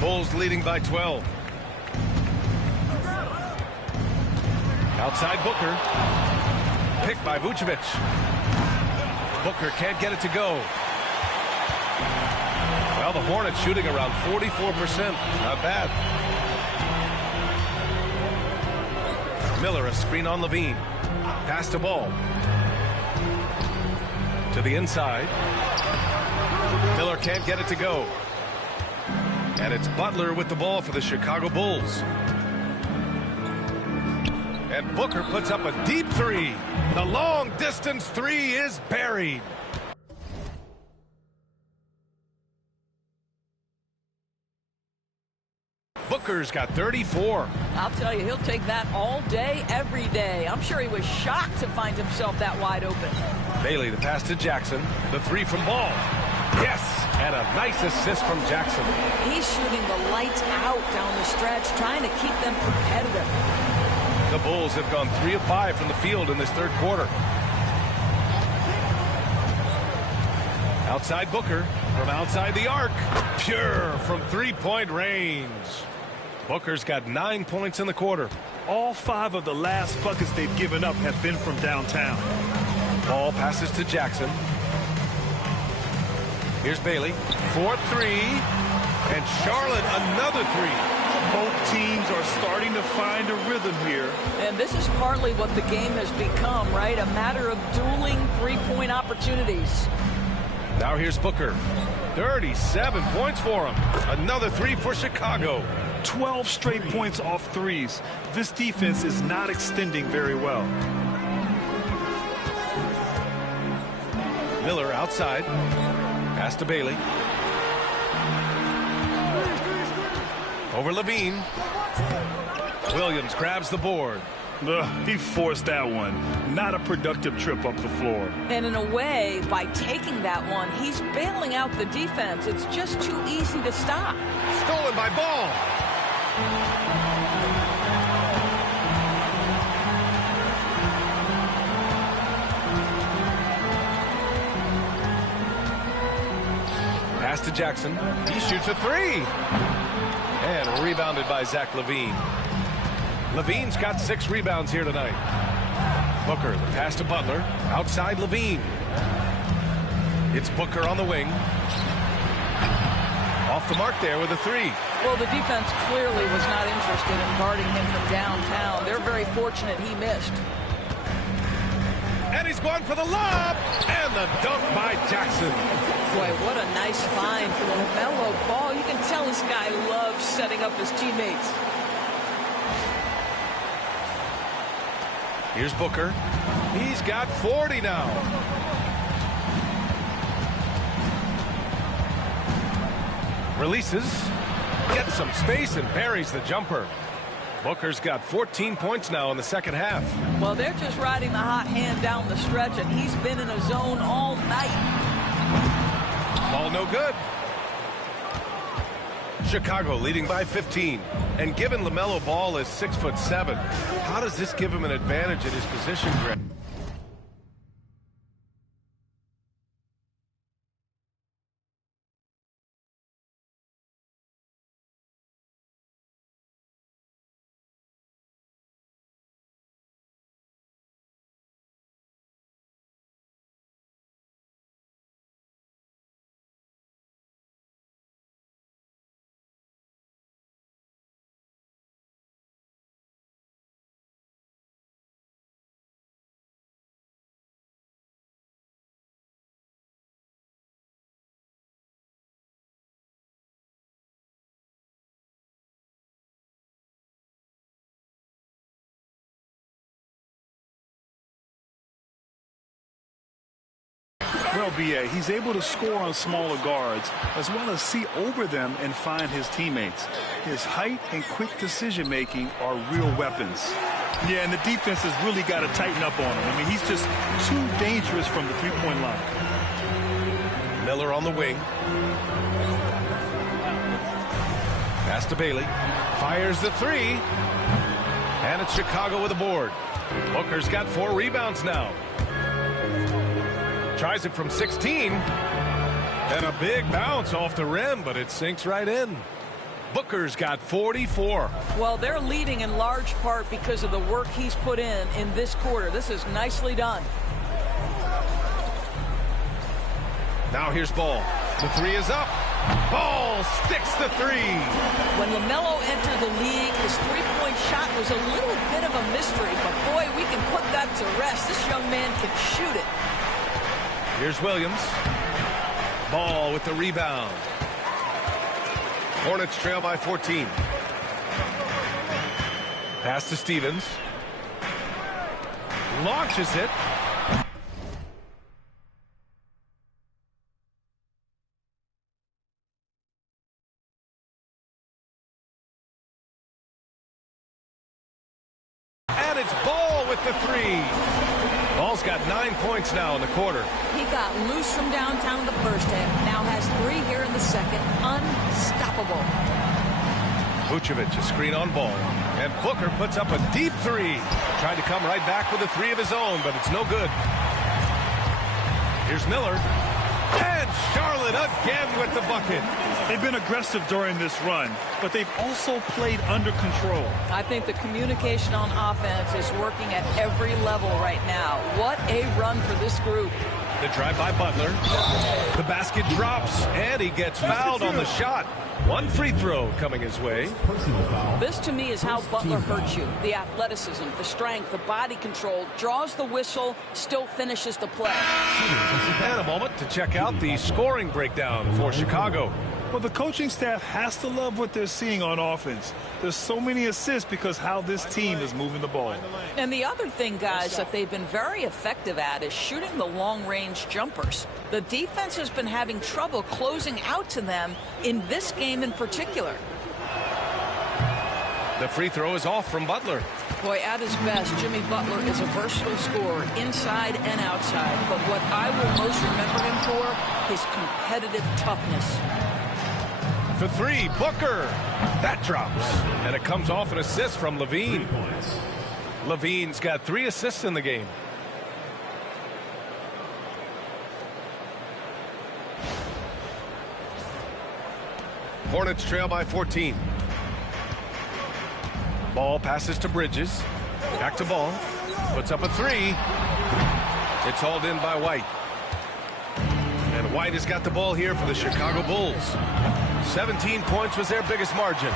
Bulls leading by 12. Outside Booker. Picked by Vucevic. Booker can't get it to go. Well, the Hornets shooting around 44%. Not bad. Miller, a screen on Levine. Pass to Ball. To the inside. Miller can't get it to go. And it's Butler with the ball for the Chicago Bulls. And Booker puts up a deep three. The long distance three is buried. Booker's got 34. I'll tell you, he'll take that all day, every day. I'm sure he was shocked to find himself that wide open. Bailey, the pass to Jackson. The three from Ball. Yes, and a nice assist from Jackson. He's shooting the lights out down the stretch, trying to keep them competitive. The Bulls have gone 3 of 5 from the field in this third quarter. Outside Booker, from outside the arc. Pure from three-point range. Booker's got 9 points in the quarter. All 5 of the last buckets they've given up have been from downtown. Ball passes to Jackson. Here's Bailey. 4-3. And Charlotte another three. Both teams are starting to find a rhythm here. And this is partly what the game has become, right? A matter of dueling three-point opportunities. Now here's Booker. 37 points for him. Another three for Chicago. 12 straight points off threes. This defense is not extending very well. Miller outside. Pass to Bailey. Over Levine. Williams grabs the board. He forced that one. Not a productive trip up the floor. And in a way, by taking that one, he's bailing out the defense. It's just too easy to stop. Stolen by Ball. Pass to Jackson. He shoots a three. And rebounded by Zach LaVine. LaVine's got 6 rebounds here tonight. Booker, the pass to Butler. Outside LaVine. It's Booker on the wing. Off the mark there with a three. Well, the defense clearly was not interested in guarding him from downtown. They're very fortunate he missed. And he's going for the lob. And the dunk by Jackson. Boy, what a nice find for the LaMelo Ball. You can tell this guy loves setting up his teammates. Here's Booker. He's got 40 now. Releases. Gets some space and buries the jumper. Booker's got 14 points now in the second half. Well, they're just riding the hot hand down the stretch, and he's been in a zone all night. Ball no good. Chicago leading by 15. And given LaMelo Ball is 6'7", how does this give him an advantage in his position grip? Well, B.A., he's able to score on smaller guards as well as see over them and find his teammates. His height and quick decision-making are real weapons. Yeah, and the defense has really got to tighten up on him. I mean, he's just too dangerous from the three-point line. Miller on the wing. Pass to Bailey. Fires the three. And it's Chicago with a board. Booker's got 4 rebounds now. Tries it from 16. And a big bounce off the rim, but it sinks right in. Booker's got 44. Well, they're leading in large part because of the work he's put in this quarter. This is nicely done. Now here's Ball. The three is up. Ball sticks the three. When LaMelo entered the league, his three-point shot was a little bit of a mystery, but boy, we can put that to rest. This young man can shoot it. Here's Williams. Ball with the rebound. Hornets trail by 14. Pass to Stevens. Launches it. And it's Ball with the three. Ball's got 9 points now in the quarter. He got loose from downtown in the first half. Now has 3 here in the second. Unstoppable. Vucevic, a screen on Ball. And Booker puts up a deep three. Tried to come right back with a three of his own, but it's no good. Here's Miller. And Charlotte again with the bucket. They've been aggressive during this run, but they've also played under control. I think the communication on offense is working at every level right now. What a run for this group. The drive by Butler. The basket drops, and he gets fouled on the shot. One free throw coming his way. This, to me, is how Butler hurts you. The athleticism, the strength, the body control, draws the whistle, still finishes the play. And a moment to check out the scoring breakdown for Chicago. Well, the coaching staff has to love what they're seeing on offense. There's so many assists because how this team is moving the ball. And the other thing, guys, that they've been very effective at is shooting the long-range jumpers. The defense has been having trouble closing out to them in this game in particular. The free throw is off from Butler. Boy, at his best, Jimmy Butler is a versatile scorer inside and outside. But what I will most remember him for, his competitive toughness. For three, Booker. That drops. And it comes off an assist from Levine. Levine's got 3 assists in the game. Hornets trail by 14. Ball passes to Bridges. Back to Ball. Puts up a three. It's hauled in by White. And White has got the ball here for the Chicago Bulls. 17 points was their biggest margin.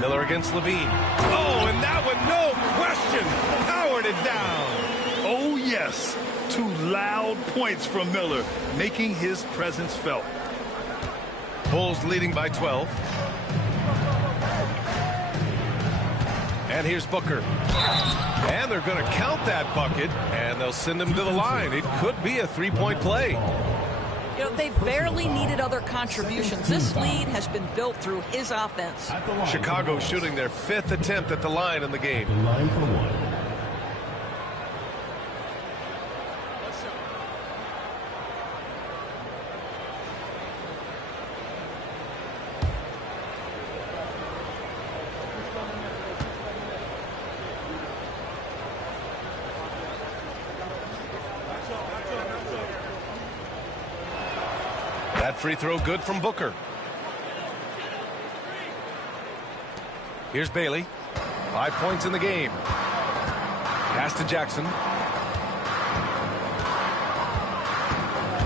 Miller against Levine. Oh, and that one, no question, powered it down. Oh, yes. 2 loud points from Miller, making his presence felt. Bulls leading by 12. And here's Booker. And they're going to count that bucket, and they'll send him to the line. It could be a three-point play. You know, they barely needed other contributions. This lead has been built through his offense. Chicago shooting their 5th attempt at the line in the game. The line for one. That free throw good from Booker. Here's Bailey. 5 points in the game. Pass to Jackson.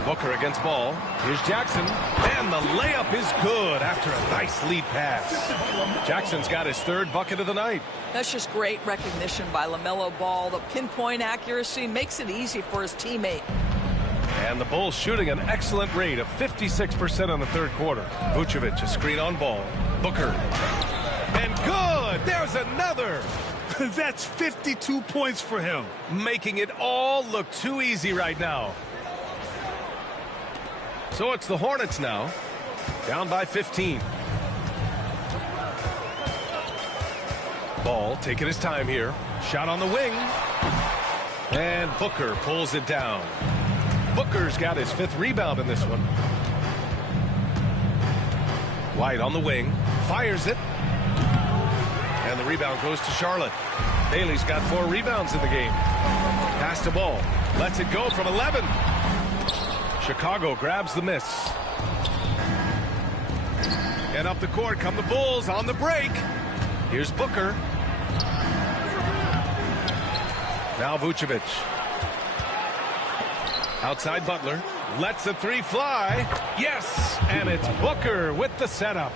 Booker against Ball. Here's Jackson. And the layup is good after a nice lead pass. Jackson's got his 3rd bucket of the night. That's just great recognition by LaMelo Ball. The pinpoint accuracy makes it easy for his teammate. And the Bulls shooting an excellent rate of 56% in the 3rd quarter. Vucevic, a screen on Ball. Booker. And good! There's another! That's 52 points for him. Making it all look too easy right now. So it's the Hornets now. Down by 15. Ball taking his time here. Shot on the wing. And Booker pulls it down. Booker's got his 5th rebound in this one. White on the wing. Fires it. And the rebound goes to Charlotte. Bailey's got 4 rebounds in the game. Pass to Ball. Lets it go from 11. Chicago grabs the miss. And up the court come the Bulls on the break. Here's Booker. Now Vucevic. Outside Butler. Lets the three fly. Yes! And it's Booker with the setup.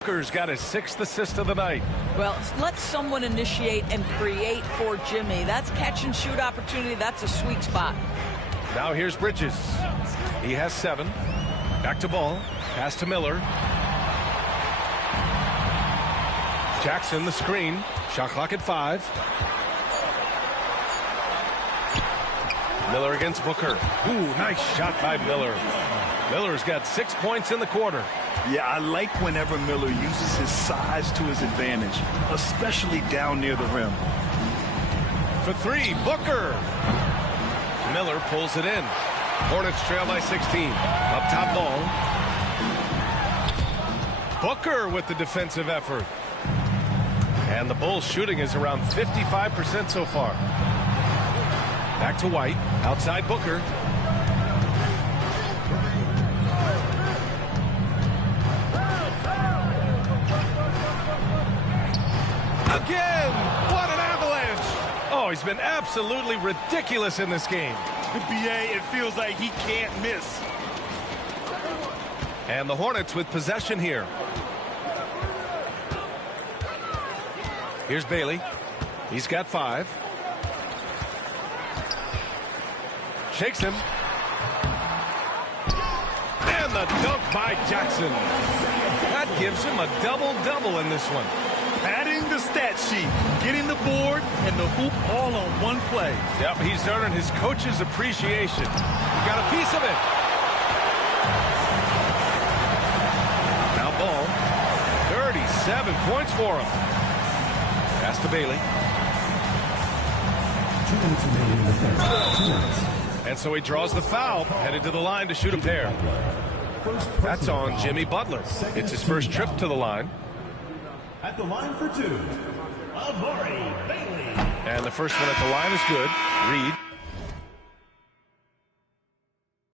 Booker's got his 6th assist of the night. Well, let someone initiate and create for Jimmy. That's catch and shoot opportunity. That's a sweet spot. Now here's Bridges. He has 7. Back to Ball. Pass to Miller. Jackson the screen. Shot clock at 5. Miller against Booker. Ooh, nice shot by Miller. Miller's got 6 points in the quarter. Yeah, I like whenever Miller uses his size to his advantage, especially down near the rim. For 3, Booker. Miller pulls it in. Hornets trail by 16. Up top Ball. Booker with the defensive effort. And the Bulls shooting is around 55% so far. Back to White. Outside Booker. Again! What an avalanche! Oh, he's been absolutely ridiculous in this game. The BA, it feels like he can't miss. And the Hornets with possession here. Here's Bailey. He's got 5. Takes him. And the dunk by Jackson. That gives him a double-double in this one. Padding the stat sheet, getting the board and the hoop all on one play. Yep, he's earning his coach's appreciation. He got a piece of it. Now Ball. 37 points for him. Pass to Bailey. 2 minutes remaining in the third. 2 minutes. And so he draws the foul, headed to the line to shoot a pair. That's on Jimmy Butler. It's his first trip to the line. At the line for 2, Amari Bailey. And the first one at the line is good. Reed.